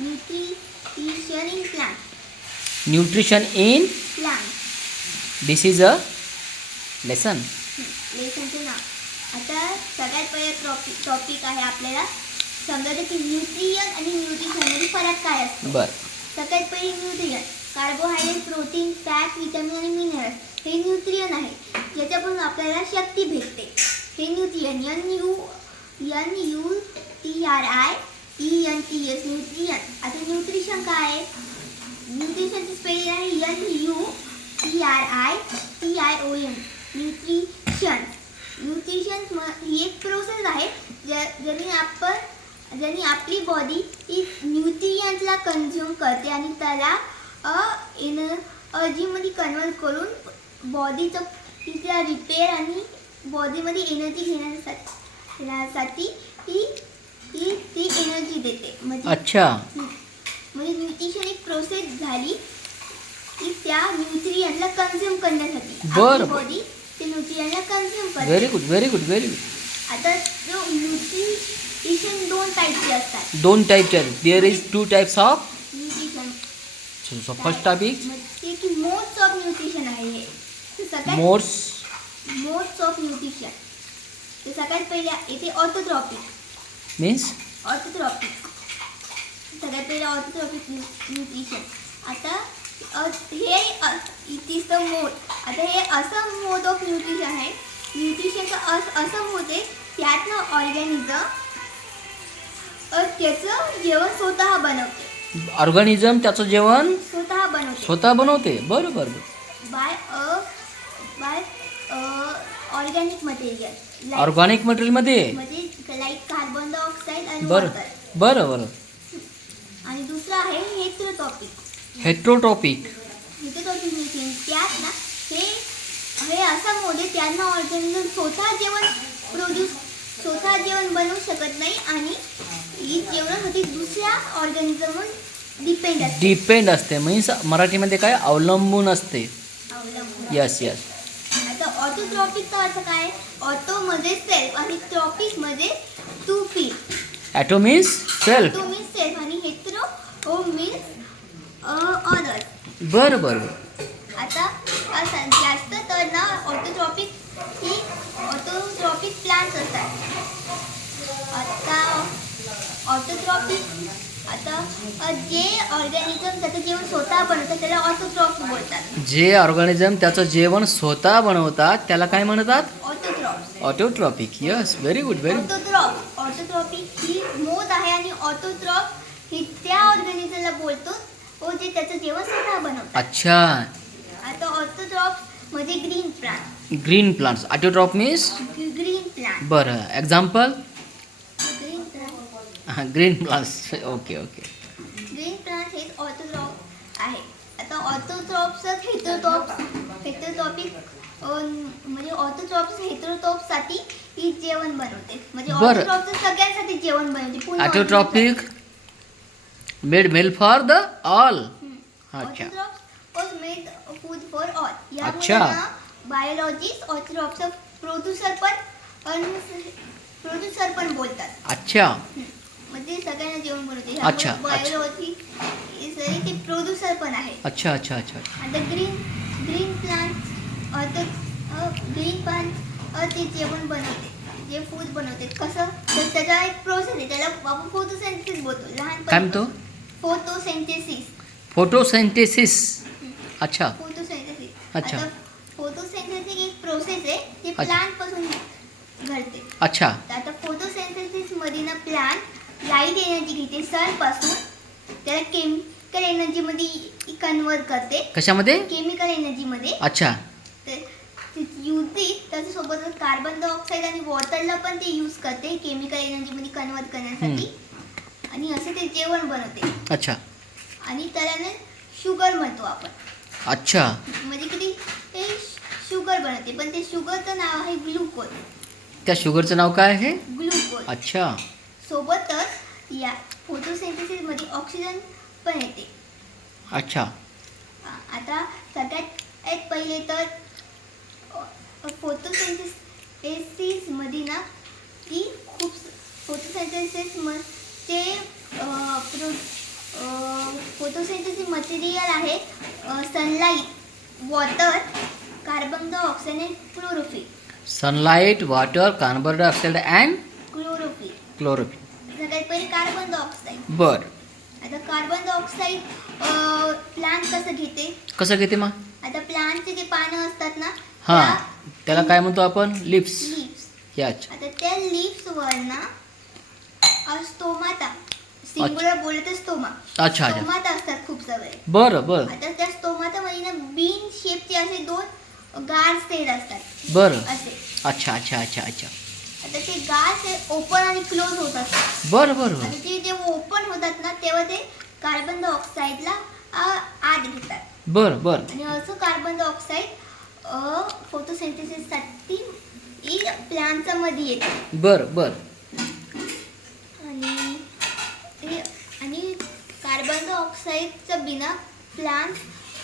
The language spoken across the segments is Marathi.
Nutrition in plant. Nutrition in plant. This is a lesson. लेसनचे नाव. आता सगळ्यात पहिले टॉपिक आहे आपल्याला समजायचं की न्यूट्रियन आणि न्यूट्रिशनमध्ये फरक काय असतो. बर. सगळ्यात पहिले nutrient carbohydrate, protein, fat, vitamin आणि मिनरल्स हे न्यूट्रियन आहे ज्याच्यापासून आपल्याला शक्ती भेटते. हे न्यूट्रियन NUTRIENTS न्यूट्रियन. आता न्यूट्रिशन काय आहे. न्यूट्रिशनची स्पेलिंग आहे NUTRITION न्यूट्रिशन. न्यूट्रिशन ही एक प्रोसेस आहे ज्याने आपली बॉडी ही न्यूट्रियंट्सला कन्झ्युम करते आणि त्याला एनर्जीमध्ये कन्वर्ट करून बॉडीचं तिला रिपेअर आणि बॉडीमध्ये एनर्जी घेण्यासाठी ती एनर्जी देते. अच्छा. म्हणजे न्यूट्रिशन एक प्रोसेस झाली की त्या न्यूट्रियंटला कन्झ्युम करण्यासाठी बरं. बॉडी ते न्यूट्रियंटला कन्झ्युम करते. Very good, very good, very good. आता जो न्यूट्रिशन दोन टाईपचे असतात. दोन टाईपचे आहेत. There is two types of nutrition. So first topic ते की मोड्स ऑफ न्यूट्रिशन आहे. हे सगळ्यात मोड्स ऑफ न्यूट्रिशन. ते सगळ्यात पहिले येते ऑर्थोट्रॉपिक. मीन्स सगळ्यात पहिले ऑर्थोट्रॉपिक न्यूट्रिशन. आता हे इट इज द मोड. आता हे असं मोड ऑफ न्यूट्रिशन आहे. न्यूट्रिशनचं असं मोड आहे त्यातनं ऑर्गॅनिझम त्याचं जेवण स्वतः बनवते. ऑर्गॅनिझम त्याचं जेवण स्वतः बनवते. बरोबर. Bye organic material. ऑर्गॅनिक मटेरियलमध्ये म्हणजे लाईक कार्बन डायऑक्साईड आणि बरं वॉटर. बरं. आणि दुसरं आहे हेट्रोटॉपिक. हेट्रोटॉपिक न्यूट्रिशन. त्यात ना हे असं मोड आहे त्यांना ऑर्गॅनिझम स्वतः जेवण बनवू शकत नाही आणि ही जेवणासाठी दुसऱ्या ऑर्गॅनिझमवर डिपेंड असते. मीन्स मराठीमध्ये काय अवलंबून असते. यस. आता ऑटोट्रॉपिकचा अर्थ काय. ऑटोमध्ये सेल्फ आणि ट्रॉपिकमध्ये to feel. Auto means self. आणि हेट्रो मीन्स अदर. बरं. आता जास्त तर ना ऑटोट्रॉपिक प्लांट्स असतात. आता जे ऑर्गॅनिझम त्याचं जेवण स्वतः बनवतात त्याला ऑटोट्रॉप्स बोलतात. जे ऑर्गॅनिझम त्याचं जेवण स्वतः बनवतात त्याला काय म्हणतात. Autotrophic. Yes, very good. Autotrophic ही मोड आहे आणि ऑटोट्रॉप ही त्या ऑर्गॅनिझमला बोलतो जे त्याचं जेवण स्वतः बनवतात. अच्छा. आता ऑटोट्रॉप्स मध्ये green plants. Autotroph means green plant. बरं. Example green plants. Okay. Green plant हे ऑर्थोट्रॉप आहे. आता ऑर्थोट्रॉप्स हेट्रोटॉपिक म्हणजे ऑर्थोट्रॉप्स हेट्रोटॉपसाठी ही जेवण बनवते. म्हणजे ऑर्थोट्रॉप्स सगळ्यांसाठी जेवण बनवते. Autotrophic made meal for the all. अच्छा. Autotrophs made food for all. अच्छा. बायोलॉजिस्ट ऑर्थोट्रॉप्स प्रोड्युसर पण बोलतात. अच्छा. म्हणजे सगळ्यांना जेवण बनवते. अच्छा. बायोलॉजी ते प्रोड्युसर पण आहे. अच्छा. आता ग्रीन प्लांट ते जेवण बनवते, जे फूड बनवते. कसं तर त्याचा एक प्रोसेस आहे त्याला आपण फोटोसिंथेसिस बोलतो. काय म्हणतो. फोटोसिंथेसिस. अच्छा. आता फोटोसिंथेसिस एक प्रोसेस आहे जे प्लांट पासून घडते. अच्छा. आता फोटोसिंथेसिस मध्ये ना प्लांट लाईट एनर्जी घेते सन पासून त्याला केमिकल एनर्जी मध्ये कन्वर्ट करते. कशामध्ये. केमिकल एनर्जी मध्ये. अच्छा. त्याच्यासोबत कार्बन डायऑक्साईड आणि वॉटरला पण ते यूज करते केमिकल एनर्जी मध्ये कन्वर्ट करण्यासाठी. आणि असे ते जेवण बनवते. अच्छा. आणि त्याला ना शुगर म्हणतो आपण. अच्छा. म्हणजे किती ते शुगर बनवते पण ते शुगरचं नाव आहे ग्लुकोज. त्या शुगरचं नाव काय आहे. ग्लुकोज. अच्छा. सोबतच या फोटोसिंथेसिस मध्ये ऑक्सिजन पण येते. अच्छा. आता सगळ्यात पहिले तर फोटोसिंथेसिस मध्ये ना की खूप फोटोसिंथेसिस मध्ये फोटोसिंथेसिस मटेरियल आहे सनलाईट वॉटर कार्बन डायऑक्साईड आणि chlorophyll. Sunlight, water, carbon dioxide and chlorophyll. Chlorophyll. सगळ्यात पहिले कार्बन डायऑक्साईड. बर. आता कार्बन डायऑक्साईड प्लांट कसं घेते? कसं घेते मग? आता प्लांटचे जे पानं असतात ना हां, त्याला काय म्हणतो आपण? लिप्स. लीव्स. याच. आता त्या लीव्सवर ना स्टोमाटा, सिंगुलर बोलले तर स्टोमा. अच्छा अच्छा. स्टोमाटा असतात खूप सगळे. बरं बरं आता त्या स्टोमाटामध्ये ना बीन शेपचे असे 2 गार सेल असतात. बरं. असे. अच्छा अच्छा अच्छा अच्छा. आता ते गार सेल ओपन आणि क्लोज होत असतात. बरं बरं आणि ते जेव्हा ओपन होतात ना तेव्हा ते कार्बन डायऑक्साईडला आत घेतात. बरं बरं. आणि असं कार्बन डायऑक्साईड फोटोसिंथेसिससाठी प्लांटच्या मध्ये येते. बरं बरं. आणि कार्बन डायऑक्साईडच्या बिना प्लांट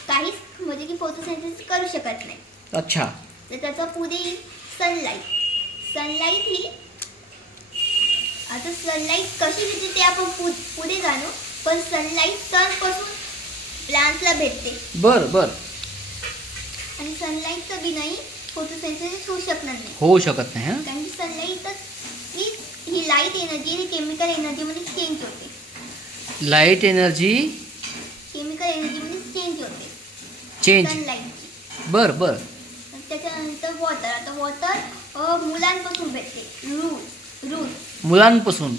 काहीच म्हणजे की फोटोसिंथेसिस करू शकत नाही. अच्छा. तर त्याचा पुढे येईल सनलाईट. सनलाईट ही आता सनलाईट कशी घेते ते आपण पुढे जाणू. पण सनलाईट सनपासून प्लांटला भेटते. बरं बरं. आणि सनलाईटच्या बिनाही फोटोसिंथेसिस होऊ शकणार नाही. होऊ शकत नाही. हां. कारण की सनलाईटच ही लाईट एनर्जी ही केमिकल एनर्जीमध्ये चेंज होते. लाईट एनर्जी केमिकल एनर्जीमध्ये चेंज होते चेंज. सनलाईटची. बरं बरं. त्याच्यानंतर वॉटर. आता वॉटर मुलांपासून भेटते. रूट. मुलांपासून.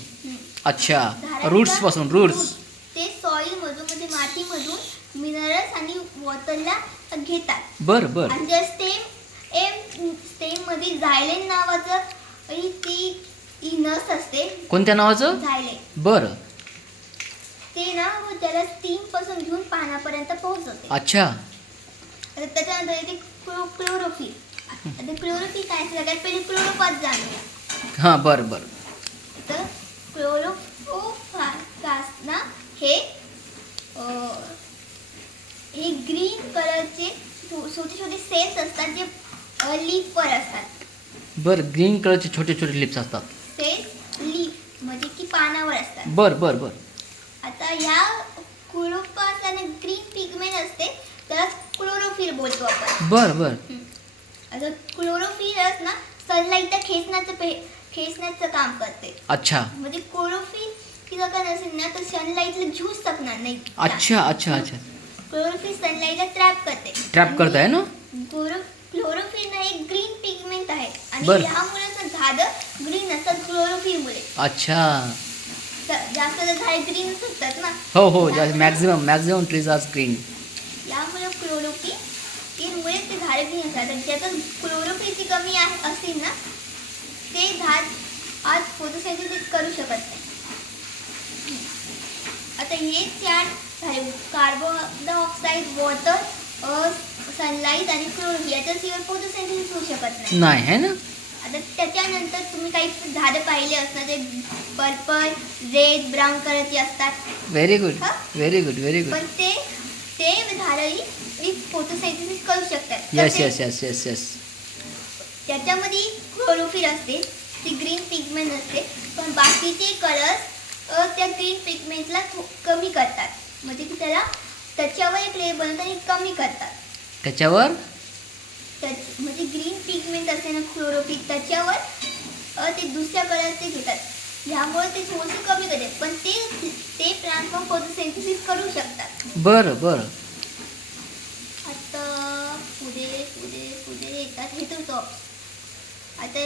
अच्छा. रूट्सपासून. रूट्स. ते सॉईलमधून म्हणजे मातीमधून मिनरल्स आणि वॉटरला घेतात. बरं बरं. आणि त्या स्टेममध्ये झायलेन नावाचं ती नस असते. कोणत्या नावाचं? झायलेन. बरं. ते ना त्याला स्टीम पासून घेऊन पाण्यापर्यंत पोहोचवते. अच्छा. आता त्याच्यानंतर येते क्लोरोफिल. आता क्लोरोफिल काय असतं? सगळ्यात पहिले क्लोरोपास जाणूया. हां बरं बरं. तर क्लोरोप्लास्ट ना हे ग्रीन कलरचे छोटे छोटे सेल्स असतात जे लीफवर असतात. बरं. ग्रीन कलरचे छोटे छोटे लिप्स असतात. सेल्स लीफ म्हणजे की पानावर असतात. बरं बरं बरं. आता ह्या क्लोरोप्लास्टला ग्रीन पिगमेंट असते त्याला क्लोरोफिल बोलतो आपण. बरं बरं. आता क्लोरोफिलच ना सनलाईटला खेचण्याचं काम करते. अच्छा. म्हणजे क्लोरोफिल की जर का नसेल ना तर सनलाईटला झूज शकणार नाही. अच्छा अच्छा अच्छा. क्लोरोफिल सनलाईटला ट्रॅप करते. ट्रॅप करताय ना? क्लोरोफिल ना एक ग्रीन पिगमेंट आहे आणि बरं. ह्यामुळे झाडं ग्रीन असतात क्लोरोफिलमुळे. अच्छा. जास्त झाडे ग्रीन असतात ना. हो हो. Maximum trees are green. यामुळे क्लोरोफिलमुळे ते झाडे ग्रीन असतात. ज्याचं क्लोरोफिलची कमी असतील ना ते झाड आज फोटोसिंथेसिस करू शकत नाही. आता हे 4 झाले कार्बन डायऑक्साईड, वॉटर, सनलाईट आणि क्लोरोफिल. याच्याशिवाय फोटोसिंथेसिस होऊ शकत नाही है ना. आता त्याच्यानंतर तुम्ही काही झाडं पाहिले असणार ते पर्पल, रेड, ब्राऊन कलरची असतात. Very good. Very good. Very good. पण ते झाडंही फोटोसिंथेसिस करू शकतात. Yes yes yes yes yes. त्याच्यामध्ये क्लोरोफिल असते ती ग्रीन पिगमेंट असते. पण बाकीचे कलर्स त्या ग्रीन पिगमेंटला कमी करतात. म्हणजे की त्याच्यावर एक लेयर बनवतात आणि कमी करतात. त्याच्यावर म्हणजे ग्रीन पिगमेंट असते ना क्लोरोफिल त्याच्यावर ते दुसऱ्या कलरचे घेतात. ह्यामुळे ते थोडंसं कमी करते पण ते प्लांट मग फोटोसिंथेसिस करू शकतात. बरं बरं. आता पुढे येतात हेटेरोट्रॉप्स. आता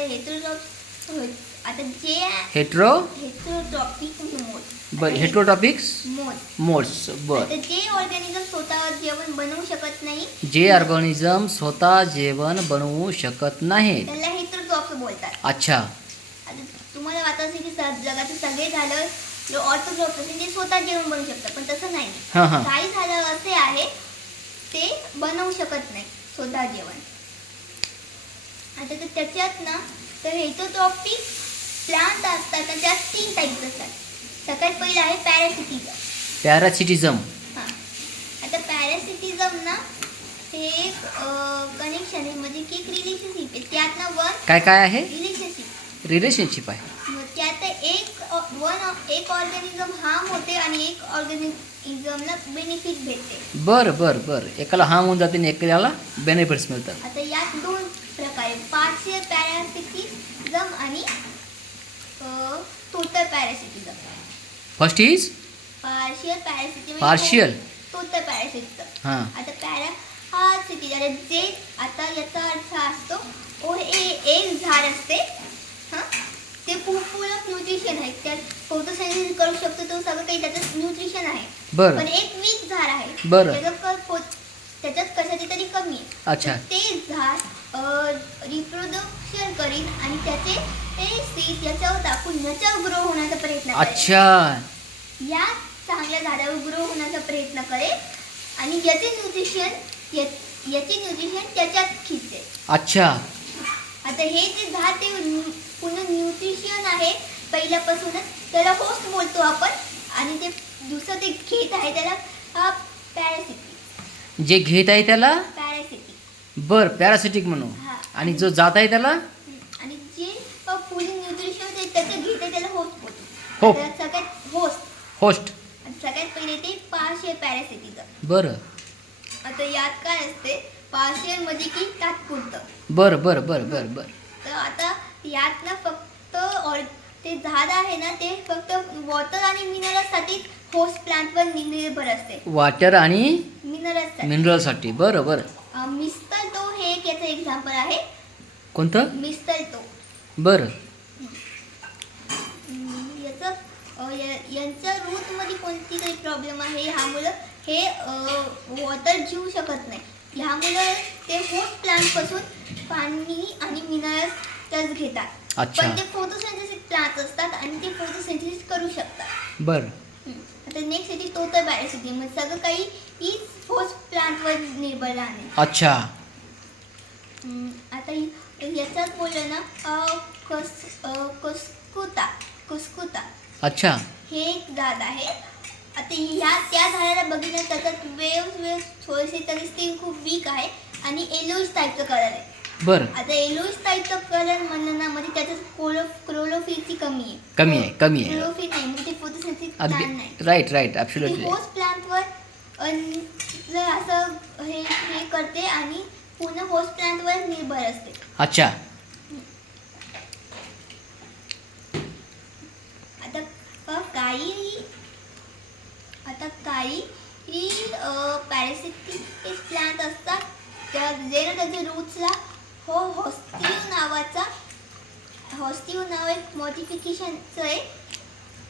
जे हेटेरोट्रॉपिक मोड. बरं. हेटेरोट्रॉपिक्स मोड्स. बरं. आता जे ऑर्गॅनिझम स्वतः जेवण बनवू शकत नाही. जे ऑर्गॅनिझम स्वतः जेवण बनवू शकत नाही त्याला हेटेरोट्रॉप्स बोलतात. अच्छा. आता तुम्हाला वाटत असेल की जगाचे सगळे झाडं ऑर्थोट्रॉप्स असेल ते स्वतः जेवण बनवू शकतात पण तसं नाही. हां हां. काही झाडं असे आहे ते बनवू शकत नाही स्वतः जेवण. आता तर त्याच्यात ना तर हेटेरोट्रॉपिक प्लांट असतात आणि त्यात 3 टाईप्स असतात. सगळ्यात पहिलं आहे पॅरासिटिझम. हां. आता पॅरासिटिझम ना हे एक कनेक्शन आहे म्हणजे की एक रिलेशनशिप आहे. त्यात ना काय काय आहे? रिलेशनशिप रिलेशनशिप आहे. त्यात एक ऑर्गॅनिझम हार्म होते आणि एक ऑर्गॅनिझमला बेनिफिट भेटते. बर एकाला हार्म होऊन जाते आणि एकाला बेनिफिट्स मिळतात. आता यात दोन प्रकार पार्शियल पॅरासिटिझम आणि total parasitism. First is partial parasitism partial. Total parasitism. हां आता पॅरासिटिझम जे आता याचा अर्थ असतो हे एक झाड असते हां ते खूप फुल ऑफ न्यूट्रिशन आहे. त्यात फोटोसिंथेसिस करू शकतो तो सगळं काही त्याच्यात न्यूट्रिशन आहे. बरं पण एक वीक झाड आहे बरं त्याच्यात कशाची तरी कमी आहे. अच्छा ते झाड रिप्रोडक्शन करीन आणि त्याचे ते सीड याच्यावर टाकून याच्यावर ग्रो होण्याचा प्रयत्न करेल. अच्छा या चांगल्या झाडावर ग्रो होण्याचा प्रयत्न करेल आणि याचे न्यूट्रिशन याचे न्यूट्रिशन त्याच्यात खिचेल. अच्छा आता हे जे झाड ते पूर्ण न्यूट्रिशन आहे पहिल्यापासूनच त्याला होस्ट बोलतो आपण आणि ते दुसरं ते घेत आहे त्याला पॅरासिटिक. जे घेत आहे त्याला पॅरासिटिक पॅरासिटिक म्हणू. हा. आणि जो जात आहे त्याला आणि जे फुल न्यूट्रिशन आहे त्याचं घेत आहे त्याला होस्ट बोलतो. हो. आता सगळ्यात होस्ट सगळ्यात पहिले ते पार्शियल पॅरासिटिझम. बरं आता यात काय असते पार्शियल मध्ये की तात्पुरतं. बर तर आता यात ना फक्त ते झाड आहे ना ते फक्त वॉटर आणि मिनरल्ससाठी होस्ट प्लांटवर निर्भर असते. वॉटर आणि मिनरल्स मिनरलसाठी. बरं मिस्टर तो हे एक याचं एक्झाम्पल आहे. कोणतं? मिस्टर तो. बरं यांच्या रूटमध्ये कोणती तरी प्रॉब्लेम आहे ह्यामुळं हे वॉटर घेऊ शकत नाही. ह्यामुळं ते होस्ट प्लांटपासून पाणी आणि मिनरल्स त्याच घेतात. अच्छा पण ते फोटोसिंथेसिस प्लांट असतात आणि ते फोटोसिंथेसिस करू शकतात. बरं आता नेक्स्ट येते टोटल पॅरासिटिझम. सगळं काही हीच होस्ट प्लांटवर निर्भर राहणे. अच्छा आता याच्यात बोललं ना कुस्कुता. अच्छा हे एक झाड आहे. आता त्या झाडाला बघितलं त्याच्यात वेव्स थोडेसे तरी स्टिंग खूप वीक आहे आणि येलोइश टाईपचं कलर आहे. बरं आता येलोइश टाईपचं कलर म्हणलं ना म्हणजे त्याच्यात क्लोरोफिलची कमी आहे. क्लोरोफिल नाही म्हणजे ते फोटोसिंथेसिस प्लांट नाही. Right absolutely. होस्ट प्लांटवर असं हे करते आणि पूर्ण होस्ट प्लांटवर निर्भर असते. अच्छा काही पॅरासिटिक प्लांट असतात जे ना त्याच्या रूट्सला हॉस्टिव नाव एक मॉडिफिकेशनचं आहे.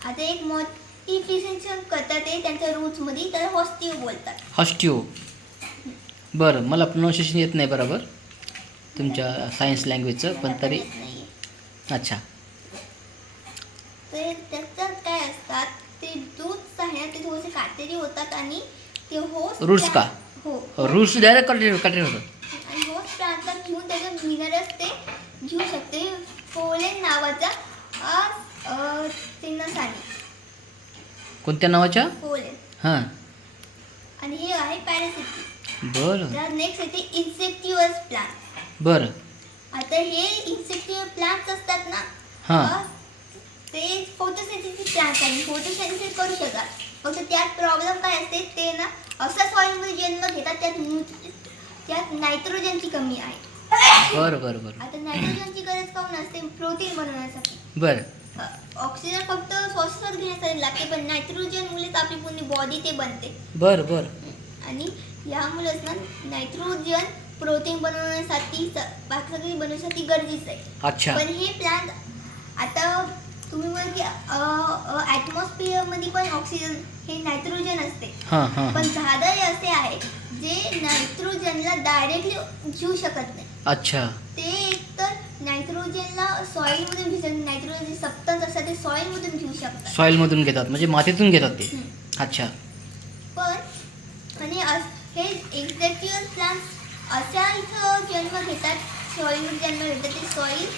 आता एक मॉडिफिकेशन करतात ते त्यांच्या रूट्समध्ये त्याला हॉस्टिव बोलतात. हॉस्टिव. बरं मला प्रोनाऊन्सिएशन येत नाही बरोबर तुमच्या सायन्स लँग्वेजचं पण तरी. अच्छा तर त्याच्यात काय असतात ते रूट्स आहे ना ते थोडेसे काटेरी होतात आणि ते होस्ट रूट्स का? हो रूट्स डायरेक्ट काटेरी होतात. आणि होस्ट प्लांटला घेऊन त्याचे मिनरल्स ते घेऊ शकते. पोलेन नावाचा चिन्हसानी. कोणत्या नावाच्या? पोलेन. हां आणि हे आहे पॅरासिटिक. बरं तर नेक्स्ट येते इन्सेक्टिव्हस प्लांट. बरं आता हे इन्सेक्टिव्ह प्लांट्स असतात ना हां ते फोटोसिंथेसिस प्लांट आहे. फोटोसिंथेसिस करू शकतात. फक्त त्यात प्रॉब्लेम काय असते ते ना अशा सॉईलमध्ये जन्म घेतात त्यात नायट्रोजनची कमी आहे. बरं आता नायट्रोजनची गरज काऊन असते प्रोटीन बनवण्यासाठी. बरं ऑक्सिजन फक्त श्वासोच्छ्वास घेण्यासाठी लागते पण नायट्रोजनमुळेच आपली पूर्ण बॉडी ते बनते. बरं आणि यामुळेच ना नायट्रोजन प्रोटीन बनवण्यासाठी बाकी सगळी बनवण्यासाठी गरजेचं आहे. अच्छा पण हे प्लांट आता तुम्ही म्हणाल की ॲटमॉस्फिअरमध्ये पण ऑक्सिजन हे नायट्रोजन असते. पण झाडं हे असे आहे जे नायट्रोजनला डायरेक्टली घेऊ शकत नाही. अच्छा ते एकतर नायट्रोजनला सॉईलमधून घेतात. नायट्रोजन सबस्टन्स असतात ते सॉईलमधून घेऊ शकतात. सॉईलमधून घेतात म्हणजे मातीतून घेतात ते. अच्छा पण आणि हे एक्झॅक्टिव्ह प्लांट्स अशा इथं जन्म घेतात सॉईलमध्ये जन्म घेतात ते सॉईल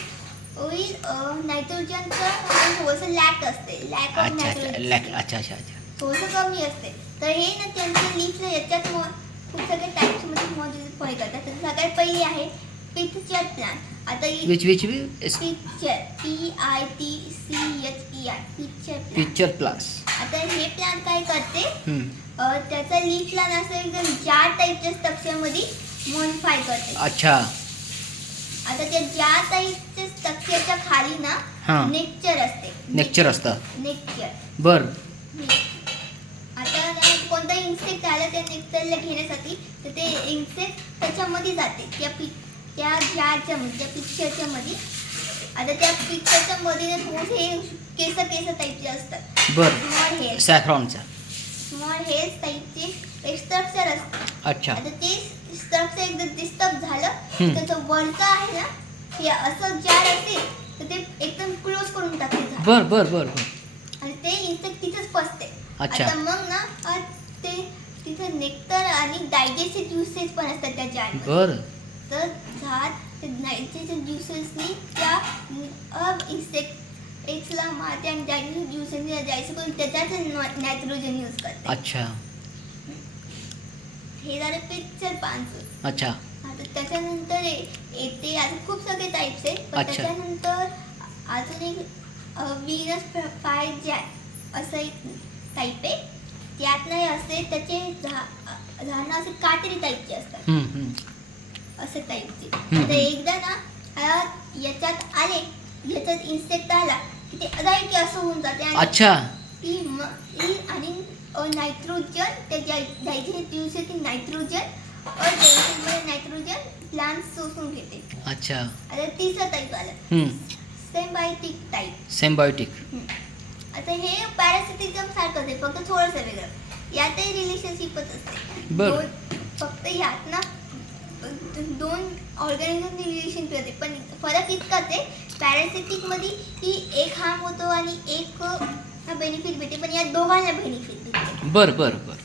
नायट्रोजनचं थोडंसं लॅक असते. लॅक ऑफ नायट्रोजन अच्छा थोडंसं कमी असते. तर हे ना त्यांच्या लीव्हला याच्यात खूप सगळे टाईप्समध्ये फरक करतात. तर सगळ्यात पहिली आहे पिथचर प्लांट. आता which pitcher PITCHER pitcher pitcher प्लास. आता हे प्लांट काय करते, त्याचा लीफ प्लांट असं एकदम जार टाईपच्या स्ट्रक्चरमध्ये मॉडिफाय करते. अच्छा. आता त्या जार टाईपच्या स्ट्रक्चरच्या खाली ना हां. नेक्चर असते. नेक्चर असतं. नेक्चर. बर. आता कोणता इन्सेक्ट आला त्या नेक्चरला घेण्यासाठी तर ते इन्सेक्ट त्याच्यामध्ये जाते त्या जारच्या मध्ये, त्या पिक्चरच्या मध्ये. आता त्या पिक्चरच्या मध्ये थोडेसे केस टाईपचे असतात. बर. Small hair. सॅफ्रॉनचा. स्मॉल हेअर्स टाईपचे एक स्ट्रक्चर असतं. अच्छा. आता ते स्ट्रक्चर एकदा डिस्टर्ब झालं त्याचं वरचं आहे ना हे असं जार असेल तर ते एकदम क्लोज करून टाकते झाड. बर बर बर बर. आणि ते इन्सेक्ट तिथेच फसते. अच्छा. आता मग ना ते तिथे नेक्टर आणि डायजेस्टिव्ह ज्युसेस पण असतात त्या जारमध्ये. बर. तर झाड ते डायजेस्टिव्ह ज्युसेसनी त्या इन्सेक्ट्सला मारते आणि डायजेस्टिव्ह ज्युसेसनी जायचं करून त्याच्यात नायट्रोजन यूज करते. अच्छा. हे झालं पिक्चर पानचं. अच्छा. आता त्याच्यानंतर येते आता खूप सगळे टाईप्स आहेत पण अच्छा. त्याच्यानंतर अजून एक व्हीनस फ्लाय जॅक असं एक टाईप आहे. त्यात नाही असे त्याचे झाडं असे काटेरी टाईपचे असतात. असं टाईपचे. आता एकदा ना याच्यात इन्सेक्ट आला की ते अदायकी असं होऊन जाते. अच्छा. आणि नायट्रोजन त्याच्या डायजेस्टिव्ह नायट्रोजन नायट्रोजन प्लांट शोषून घेते. अच्छा. आता तिसरा टाईप आला सिम्बायोटिक टाईप. सिम्बायोटिक. आता हे पॅरासिटिझम सारखंच आहे फक्त थोडंसं वेगळं. यातही रिलेशनशिपच असते. बरं. फक्त यात ना दोन ऑर्गॅनिझमची रिलेशनशिप होते पण फरक इतकाच आहे पॅरासिटिकमध्ये की एक हार्म होतो आणि एक बेनिफिट भेटते पण या दोघांना बेनिफिट भेटते. बर बर बर.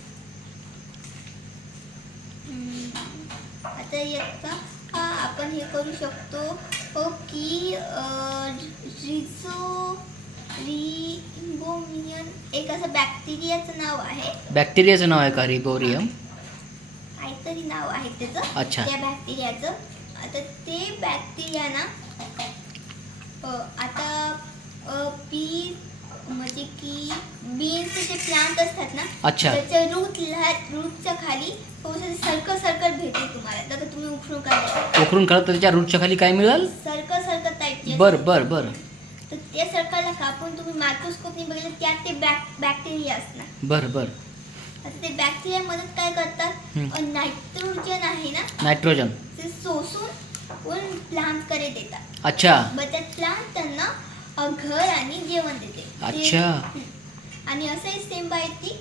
आता याचा आपण हे करू शकतो की रिबोमियन एक असं बॅक्टेरियाचं नाव आहे. बॅक्टेरियाचं नाव आहे का रिबोरियम? काहीतरी नाव आहे त्याचं. अच्छा. त्या बॅक्टेरियाचं. आता ते बॅक्टेरिया ना आता म्हणजे की बीन्सचे जे प्लांट असतात ना अच्छा. त्याच्या रूटच्या खाली थोडंसं सर्कल भेटेल तुम्हाला. तर तुम्ही उखरून काढा. उखरून काढलं तर त्याच्या रूटच्या खाली काय मिळेल? सर्कल टाईपचे. बर बर बर. तर त्या सर्कलला कापून तुम्ही मायक्रोस्कोपने बघितलं त्यात ते बॅक्टेरिया असणार. बर बर. आता ते बॅक्टेरिया मदत काय करतात नायट्रोजन आहे ना नायट्रोजन ते शोषून प्लांटकडे देतात. अच्छा. मग त्या प्लांट त्यांना घर आणि जेवण देते. अच्छा. आणि असं सिम्बायोटिक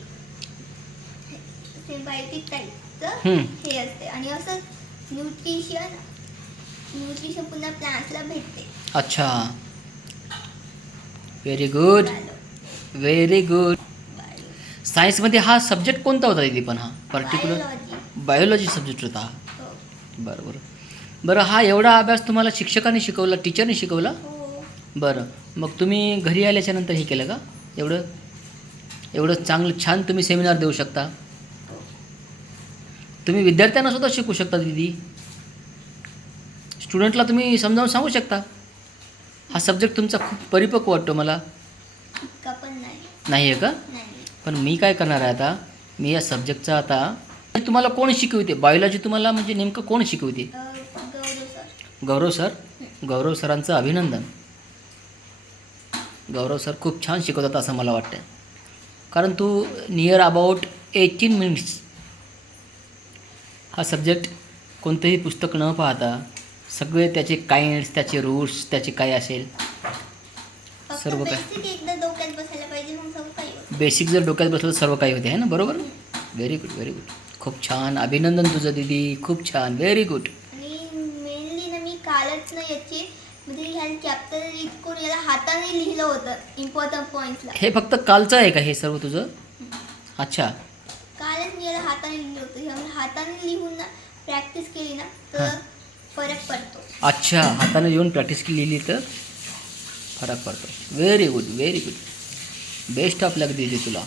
टाईपचं हे असते. आणि असं न्यूट्रिशन पुन्हा प्लांट्सला भेटते. अच्छा. Very good. Very good. सायन्समध्ये हा सब्जेक्ट कोणता होता दीदी पण हा पर्टिक्युलर? बायोलॉजी सब्जेक्ट होता हा. बरं बरं बरं. हा एवढा अभ्यास तुम्हाला शिक्षकांनी शिकवला, टीचरने शिकवला? बरं. मग तुम्ही घरी आल्याच्या नंतर हे केलं का? एवढं चांगलं छान तुम्ही सेमिनार देऊ शकता. तुम्ही विद्यार्थ्यांना सुद्धा शिकवू शकता दीदी. स्टुडंटला तुम्ही समजावून सांगू शकता. हा सब्जेक्ट तुमचा खूप परिपक्व वाटतो मला. नाही आहे का? पण मी काय करणार आहे आता, मी या सब्जेक्टचा आता तुम्हाला कोण शिकवते? बायोलॉजी तुम्हाला म्हणजे नेमकं कोण शिकवते? गौरव सर. गौरव सरांचं अभिनंदन. गौरव सर खूप छान शिकवतात असं मला वाटतं. कारण तू नियर अबाउट 18 मिनिट्स हा सब्जेक्ट कोणतंही पुस्तक न पाहता सगळे त्याचे काइंड्स, त्याचे रूट्स, त्याचे काय असेल सर्व काय बेसिक जर डोक्यात बसलं तर सर्व काही होते आहे ना. बरोबर. Very good. Very good. खूप छान. अभिनंदन तुझं दीदी. खूप छान. Very good. आणि मेनली ना मी कालच ना याची म्हणजे ह्या चॅप्टर इतकून याला हाताने लिहिलं होतं इम्पॉर्टंट पॉईंट्सला. हे फक्त कालचं आहे का हे सर्व तुझं? अच्छा. कालच मी याला हाताने लिहिलं होतं. ह्यामुळे हाताने लिहून ना प्रॅक्टिस केली ना तर फरक पडतो. अच्छा. हाताने लिहून प्रॅक्टिस लिहिली तर फरक पडतो. Very good. Very good. Best of luck दीदी तुला.